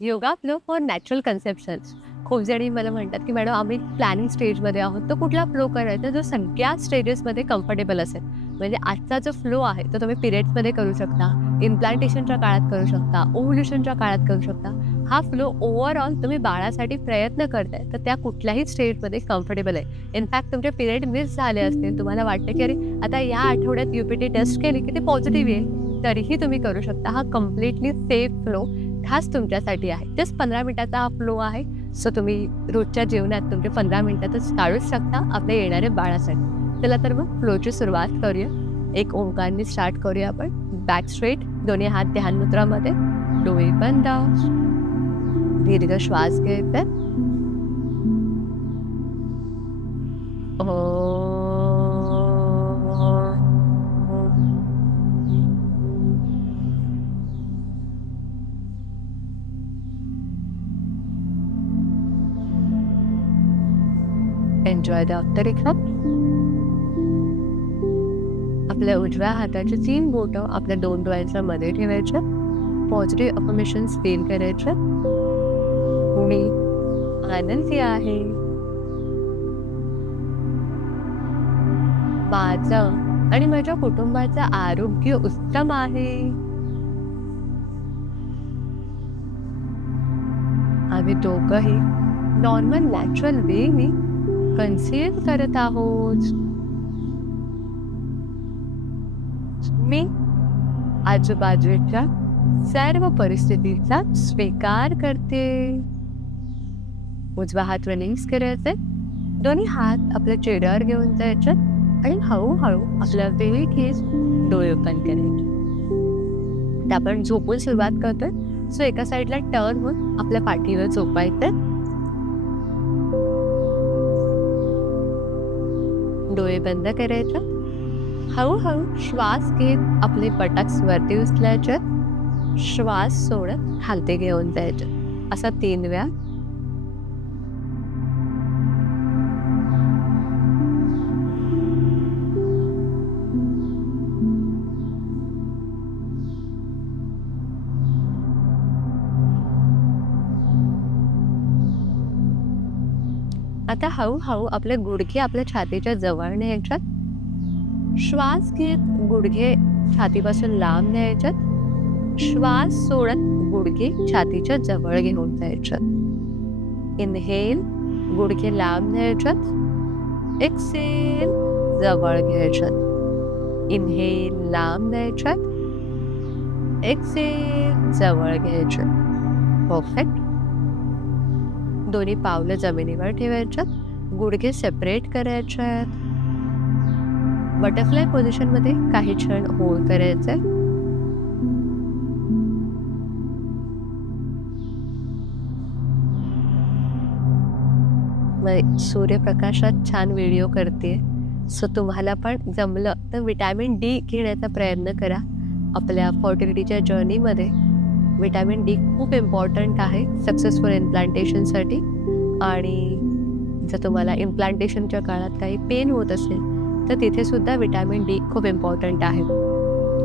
Yoga flow for natural conceptions खूप जणी मला म्हणतात की मॅडम आम्ही प्लॅनिंग स्टेजमध्ये आहोत तर कुठला फ्लो करायचा जो सगळ्या स्टेजेसमध्ये कम्फर्टेबल असेल? म्हणजे आजचा जो फ्लो आहे तो तुम्ही पिरियड्समध्ये करू शकता. इम्प्लांटेशनच्या काळात करू शकता ओव्ह्युलेशनच्या काळात करू शकता. हा फ्लो ओव्हरऑल तुम्ही बाळासाठी प्रयत्न करताय तर त्या कुठल्याही स्टेजमध्ये कम्फर्टेबल आहे. इनफॅक्ट तुमचे पिरियड मिस झाले असतील. तुम्हाला वाटतं की अरे आता या आठवड्यात यू पी टी टेस्ट केली की ते पॉझिटिव्ह येईल. तरीही तुम्ही करू शकता. हा कम्प्लिटली सेफ फ्लो खास तुमच्यासाठी आहे. जस्ट पंधरा मिनिटाचा हा फ्लो आहे. सो तुम्ही रोजच्या जेवणात तुमचे पंधरा मिनिटातच काढूच शकता आपल्या येणाऱ्या बाळासाठी. चला तर मग फ्लोची सुरुवात करूया. एक ओंकारने स्टार्ट करूया आपण. बॅक स्ट्रेट दोन्ही हात ध्यान मुद्रामध्ये. डोळे बंद. दीर्घ श्वास घ्यायचा एन्जॉय द आफ्टर आपल्या उजव्या हाताचे तीन बोटं आपल्या दोन डोळ्यांच्या मध्ये ठेवायच्या पॉझिटिव्ह अफर्मेशन फील करायच्या मी आनंदी आहे. माझं आणि माझ्या कुटुंबाचं आरोग्य उत्तम आहे. आम्ही दोघंही नॉर्मल नॅचरल वेनी कन्सिल करत आहोत. मी आजूबाजूच्या सर्व परिस्थितीचा स्वीकार करते. उजवा हात रनिंग्स करायचे दोन्ही हात आपल्या चेहऱ्यावर घेऊन जायचे आणि हळूहळू आपल्या वेळीच डोळे ओपन करायचे. आपण झोपून सुरुवात करतोय. सो एका साईडला टर्न होऊन आपल्या पाठीवर झोपायचं डोळे बंद करायचे. हळूहळू श्वास घेत आपले बटक्स वरती उचलायचे. श्वास सोडत खालते घेऊन जायचे. असा तीन वेळा आता हळूहळू आपले गुडघे आपल्या छातीच्या जवळ न्यायच्यात. श्वास घेत गुडघे छातीपासून लांब न्यायच्यात. श्वास सोडत गुडघे छातीच्या जवळ घेऊन जायच्यात. इनहेल गुडघे लांब न्यायच्यात. एक्सेल जवळ घ्यायच्यात. इनहेल लांब न्यायच्यात. एक्सेल जवळ घ्यायच्यात. परफेक्ट दोन्ही पावलं जमिनीवर ठेवायच्यात. गुडघे सेपरेट करायच्यात. बटरफ्लाय पोझिशनमध्ये काही क्षण होल्ड करायचे सूर्यप्रकाशात छान व्हिडिओ करते सो तुम्हाला पण जमलं तर विटॅमिन डी घेण्याचा प्रयत्न करा. आपल्या फर्टिलिटीच्या जर्नीमध्ये विटॅमिन डी खूप इम्पॉर्टंट आहे सक्सेसफुल इम्प्लांटेशनसाठी आणि जर तुम्हाला इम्प्लांटेशनच्या काळात काही पेन होत असेल तर तिथेसुद्धा विटॅमिन डी खूप इम्पॉर्टंट आहे.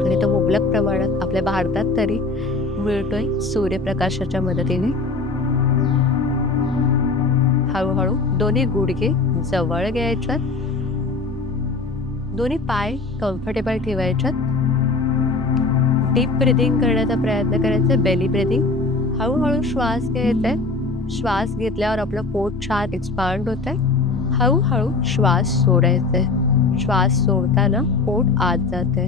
आणि तो मुबलक प्रमाणात आपल्या भारतात तरी मिळतोय सूर्यप्रकाशाच्या मदतीने. हळूहळू दोन्ही गुडघे जवळ घ्यायच्यात. दोन्ही पाय कम्फर्टेबल ठेवायच्यात. डीप ब्रिदिंग करण्याचा प्रयत्न करायचा बेली ब्रिदिंग. हळूहळू श्वास घ्यायचा श्वास घेतल्यावर आपलं पोट छान एक्सपांड होत आहे हळूहळू श्वास सोडायचा श्वास सोडताना पोट आत जात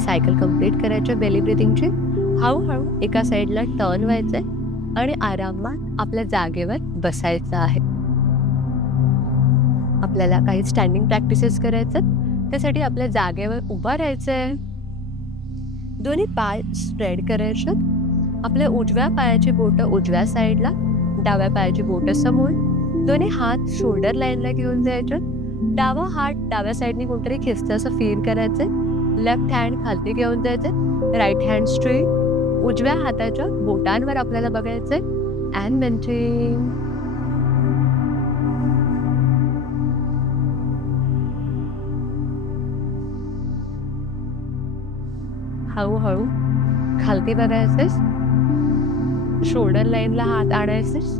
सायकल कंप्लीट करायची बेली ब्रिदिंगची हळूहळू. एका साईडला टर्न व्हायचंय आणि आरामात आपल्या जागेवर बसायचं आहे. आपल्याला काही स्टँडिंग प्रॅक्टिसेस करायचं त्यासाठी आपल्या जागेवर उभा राहायचं आहे दोन्ही पाय स्प्रेड करायचे आपल्या उजव्या पायाची बोटं उजव्या साईडला डाव्या पायाची बोटं समोर. दोन्ही हात शोल्डर लाईनला घेऊन जायचे डावा हात डाव्या साईडने कोणतरी खिस्त असं फील करायचं लेफ्ट हँड खालती घेऊन जायचं. राईट हँड स्ट्रेट उजव्या हाताच्या बोटांवर आपल्याला बघायचंय. अँड बेंचिंग हळूहळू खालती बघायचंस. शोल्डर लाईनला हात आणायचेस.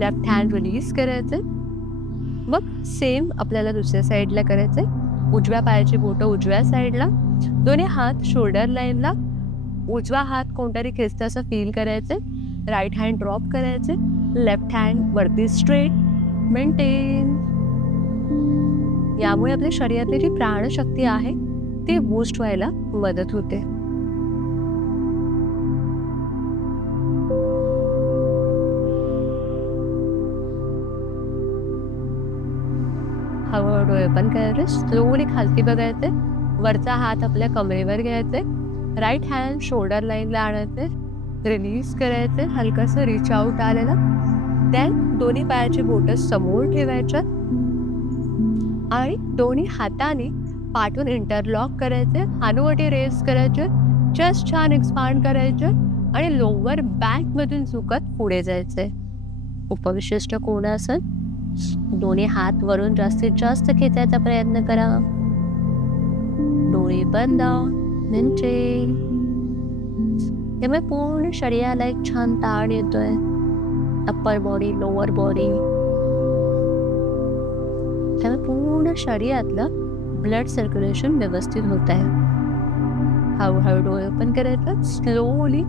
लेफ्ट हँड रिलीज करायचे मग सेम आपल्याला दुसऱ्या साईडला करायचं उजव्या पायाची बोटं उजव्या साईडला. दोन्ही हात शोल्डर लाईनला उजवा हात कोणतरी खेचतं असं फील करायचे. राईट हँड ड्रॉप करायचे. लेफ्ट हँड वरती स्ट्रेट मेंटेन यामुळे आपल्या शरीरातली जी प्राणशक्ती आहे ती बूस्ट व्हायला मदत होते. हळूहळू डोळे पण करायचे स्लोली खालती बघायचे वरचा हात आपल्या कमरेवर घ्यायचे राईट हँड शोल्डर लाईनला आणायचे रिलीज करायचे हलकंसं रिच आउट आलेलं. देन दोन्ही पायाची बोटं समोर ठेवायच्या आणि दोन्ही हाताने पाठून इंटरलॉक करायचे हानुवटी रेस करायचे चेस्ट छान एक्सपांड करायचे आणि लोअर बॅकमधून झुकत पुढे जायचे. उपविशिष्ट कोणासन दोन्ही हात वरून जास्तीत जास्त खेचायचा प्रयत्न करा. डोळे बंद म्हणजे त्यामुळे पूर्ण शरीराला एक छान ताण येतोय. अप्पर बॉडी लोअर बॉडी त्यामुळे पूर्ण शरीरातलं ब्लड सर्क्युलेशन व्यवस्थित होत आहे हळूहळू डोळे ओपन करायचं. स्लोली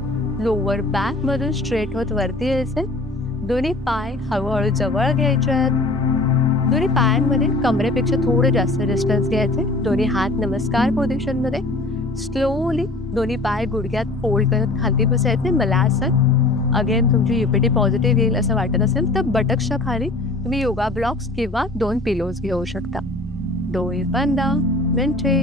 लोअर बॅक मधून स्ट्रेट होत वरती यायचं दोन्ही पाय हळूहळू जवळ घ्यायचे आहेत. दोन्ही पायांमध्ये कमरेपेक्षा थोडं जास्त डिस्टन्स घ्यायचे. दोन्ही हात नमस्कार पोझिशनमध्ये स्लोली दोन्ही पाय गुडघ्यात फोल्ड करत खाली बसायचे. मला असं अगेन तुमची युपीटी पॉझिटिव्ह येईल असं वाटत असेल तर बटकच्या खाली तुम्ही योगा ब्लॉक्स किंवा दोन पिलोज घेऊ शकता. डोळे बंद मिनटे.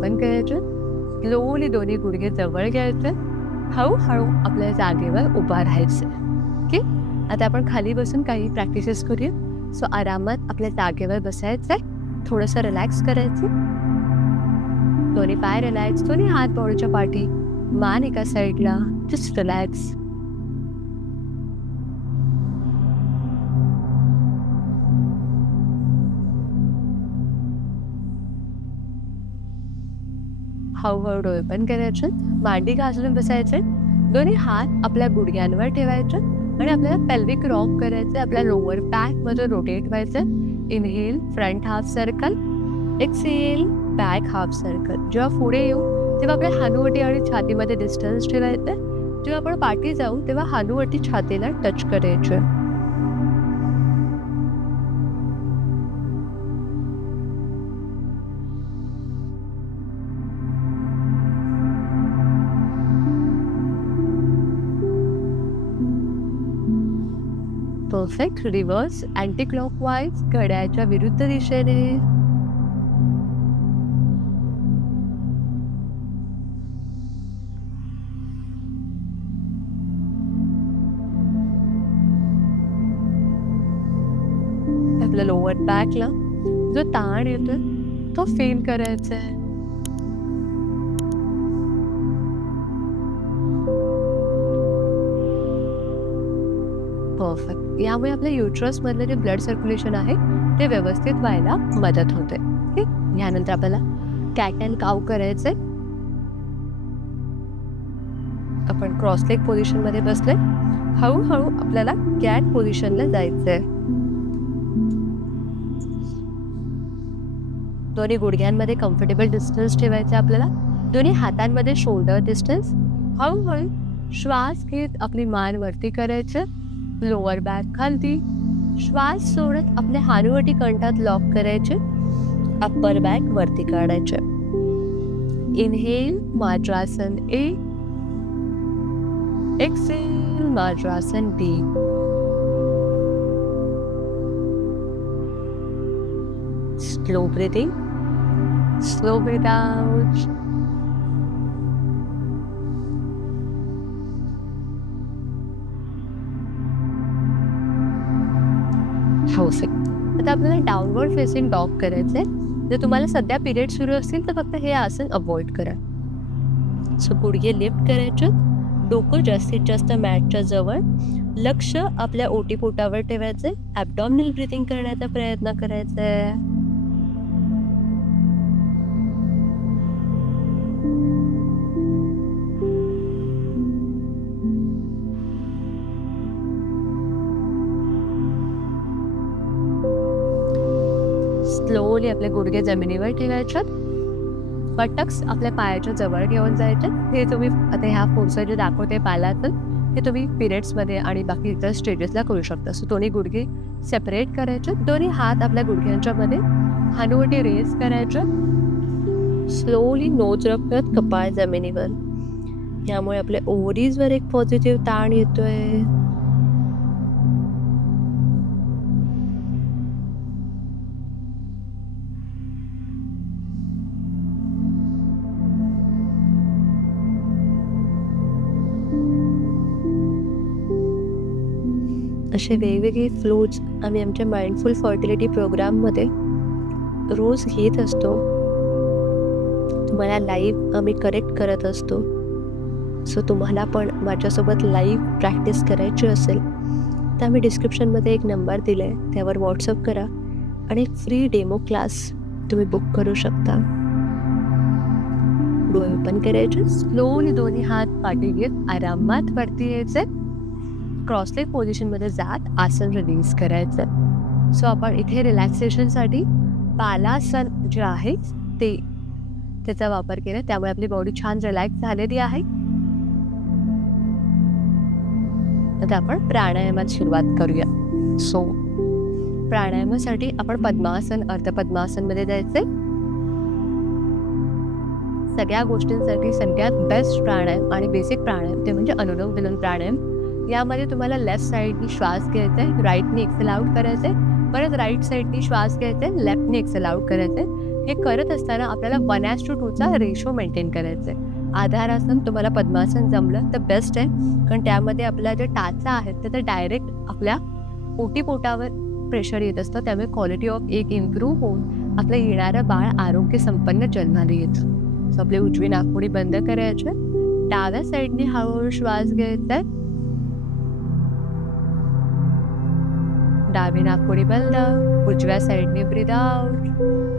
पण करायचं स्लोली दोन्ही गुडघे जवळ घ्यायचे. हळूहळू आपल्या जागेवर उभा राहायचं. ओके? आता आपण खाली बसून काही प्रॅक्टिसेस करूया. सो आरामात आपल्या जागेवर बसायचं आहे थोडंसं रिलॅक्स करायचं. दोन्ही पाय रिलॅक्स दोन्ही हात बॉडीच्या पाठी. मान एका साईडला जस्ट रिलॅक्स हळूहळू डोळे पण करायचे मांडी घासून बसायचे. दोन्ही हात आपल्या गुडघ्यांवर ठेवायचे आणि आपल्याला पेल्विक रॉक करायचे आपल्या लोअर बॅकमध्ये रोटेट व्हायचं. Inhale front half circle exhale back half circle जेव्हा पुढे येऊ तेव्हा आपल्या हानुवटी आणि छातीमध्ये डिस्टन्स ठेवायचं. जेव्हा आपण पाठी जाऊ तेव्हा हानुवटी छातीला टच करायचे. परफेक्ट रिव्हर्स अँटी क्लॉकवाईज घड्याच्या विरुद्ध दिशेने. आपल्या लोअर बॅकला जो ताण येतोय तो फील करायचा आहे परफेक्ट यामुळे आपल्या युट्रसमधलं जे ब्लड सर्क्युलेशन आहे ते व्यवस्थित व्हायला मदत होते. ठीक यानंतर आपल्याला कॅट अँड काव करायचे आपण क्रॉसलेग पोझिशनमध्ये बसले हळूहळू आपल्याला कॅट पोझिशनला जायचंय. दोन्ही गुडघ्यांमध्ये कम्फर्टेबल डिस्टन्स ठेवायचे आपल्याला. दोन्ही हातांमध्ये शोल्डर डिस्टन्स हळूहळू श्वास घेत आपली मान वरती करायचं. लोअर बॅक खालती. श्वास सोडत आपले हानुवटी कंठात लॉक करायचे. अप्पर बॅक वरती काढायचे. इनहेल माद्रासन ए exhale माद्रासन deep slow breathing slow breath out फक्त आपल्याला डाऊनवर्ड फेसिंग डॉग आहे जर तुम्हाला सध्या पिरियड सुरू असतील तर फक्त हे आसन अवॉइड करा. सो गुडघे लिफ्ट करायचे. डोकं जास्तीत जास्त मॅटच्या जवळ. लक्ष आपल्या ओटीपोटावर आहे ॲबडॉमिनल ब्रिथिंग करण्याचा प्रयत्न करायचा आहे स्लोली आपले गुडघे जमिनीवर ठेवायच्यात. बटक्स आपल्या पायाच्या जवळ घेऊन जायचे. हे तुम्ही आता ह्या फोर्सर जे दाखवते पाहिलात हे तुम्ही पिरियड्समध्ये आणि बाकी इतर स्टेजेसला करू शकता. सो दोन्ही गुडघे सेपरेट करायचे. दोन्ही हात आपल्या गुडघ्यांच्या मध्ये हानुवटी रेस करायचे. स्लोली नोज रब करत कपाळ जमिनीवर. यामुळे आपल्या ओव्हरीजवर एक पॉझिटिव्ह ताण येतोय. असे वेगवेगळे फ्लोज आम्ही आमच्या माइंडफुल फर्टिलिटी प्रोग्राममध्ये रोज घेत असतो. तुम्हाला लाईव्ह आम्ही करेक्ट करत असतो. सो तुम्हाला पण माझ्यासोबत लाईव्ह प्रॅक्टिस करायची असेल तर आम्ही डिस्क्रिप्शनमध्ये एक नंबर दिला आहे त्यावर व्हॉट्सअप करा आणि एक फ्री डेमो क्लास तुम्ही बुक करू शकता. डोळे ओपन करायचे स्लोली दोन्ही हात पाठी घेत आरामात वरती यायचे. क्रॉसलेग पोझिशनमध्ये जात आसन रिलीज करायचं. सो आपण इथे रिलॅक्सेशनसाठी बालासन जे आहे ते त्याचा वापर केला. त्यामुळे आपली बॉडी छान रिलॅक्स झालेली आहे. आता आपण प्राणायामात सुरुवात करूया. सो प्राणायामासाठी आपण पद्मासन अर्धपद्मासनमध्ये जायचे सगळ्या गोष्टींसाठी सगळ्यात बेस्ट प्राणायाम आणि बेसिक प्राणायाम ते म्हणजे अनुलोम विलोम प्राणायाम यामध्ये तुम्हाला लेफ्ट साईडनी श्वास घ्यायचा आहे राईटनी एक्सेल आउट करायचं आहे परत राईट साईडनी श्वास घ्यायचा आहे लेफ्टने एक्सेल आउट करायचं आहे. हे करत असताना आपल्याला वन ॲज टू टूचा रेशो मेंटेन करायचा आहे. आधारासन तुम्हाला पद्मासन जमलं तर बेस्ट आहे. कारण त्यामध्ये आपल्या जे टाचा आहेत ते तर डायरेक्ट आपल्या पोटीपोटावर प्रेशर येत असतं. त्यामुळे क्वालिटी ऑफ एक इम्प्रूव्ह होऊन आपलं येणारं बाळ आरोग्य संपन्न जन्माला येतं. सो आपली उजवी नागपुडी बंद करायचे. डाव्या साईडने हळूहळू श्वास घ्यायचा आहे. डावी नागपुडी बंद उजव्या साईडने ब्रीद आउट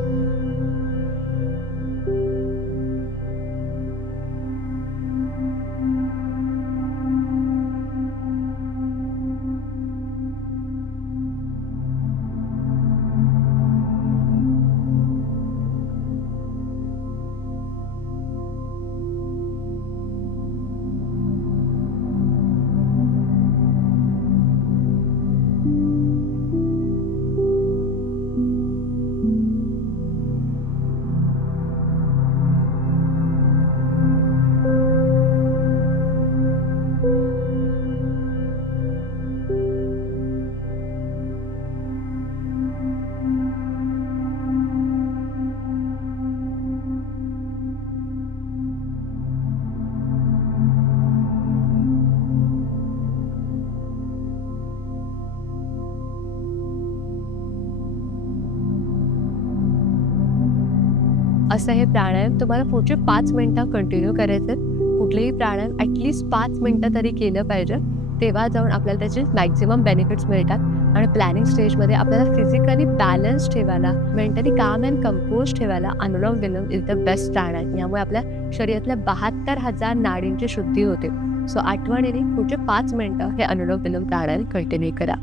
असं हे प्राणायाम. तुम्हाला पुढचे पाच मिनटं कंटिन्यू करायचे कुठलेही प्राणायाम ॲटलिस्ट पाच मिनटं तरी केलं पाहिजे. तेव्हा जाऊन आपल्याला त्याचे मॅक्झिमम बेनिफिट्स मिळतात. आणि प्लॅनिंग स्टेजमध्ये आपल्याला फिजिकली बॅलन्स ठेवायला मेंटली काम अँड कंपोज ठेवायला anulom vilom is the best pranayama. यामुळे आपल्या शरीरातल्या बहात्तर हजार नाडींची शुद्धी होते. सो आठवणीने पुढचे पाच मिनटं हे अनुलोम विलोम प्राणायाम कंटिन्यू करा.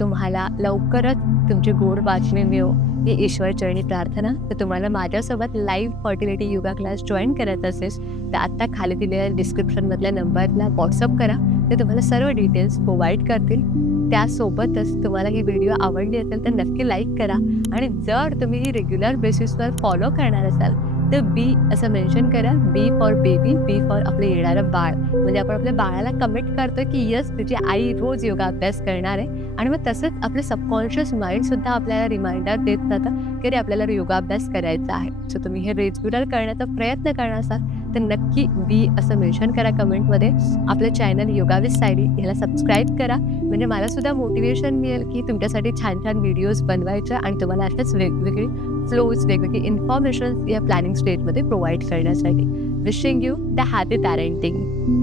तुम्हाला लवकरच तुमची गोड वाचने मिळो. ही ईश्वर चरणी प्रार्थना. तर तुम्हाला माझ्यासोबत live fertility yoga class join करत असेल तर आत्ता खाली दिलेल्या डिस्क्रिप्शनमधल्या नंबरला व्हॉट्सअप करा. ते तुम्हाला सर्व डिटेल्स प्रोव्हाइड करतील. त्यासोबतच तुम्हाला ही व्हिडिओ आवडली असेल तर नक्की लाईक करा. आणि जर तुम्ही ही रेग्युलर बेसिसवर फॉलो करणार असाल तर बी असं मेन्शन करा. B for baby B for आपलं येणारं बाळ. म्हणजे आपण आपल्या बाळाला कमिट करतो की यस तुझी आई रोज योगा अभ्यास करणार आहे. आणि मग तसंच आपलं सबकॉन्शियस माइंडसुद्धा आपल्याला रिमाइंडर देत जातं की अरे आपल्याला योगाभ्यास करायचा आहे. सो तुम्ही हे रेग्युलर करण्याचा प्रयत्न करणार असाल तर नक्की बी असं मेन्शन करा कमेंटमध्ये आपलं चॅनल योगाविस सायडी ह्याला सबस्क्राईब करा. म्हणजे मलासुद्धा मोटिवेशन मिळेल की तुमच्यासाठी छान छान व्हिडिओज बनवायच्या आणि तुम्हाला अशाच वेगवेगळी फ्लोज वेगवेगळी इन्फॉर्मेशन या प्लॅनिंग स्टेजमध्ये प्रोव्हाइड करण्यासाठी. Wishing you the happy parenting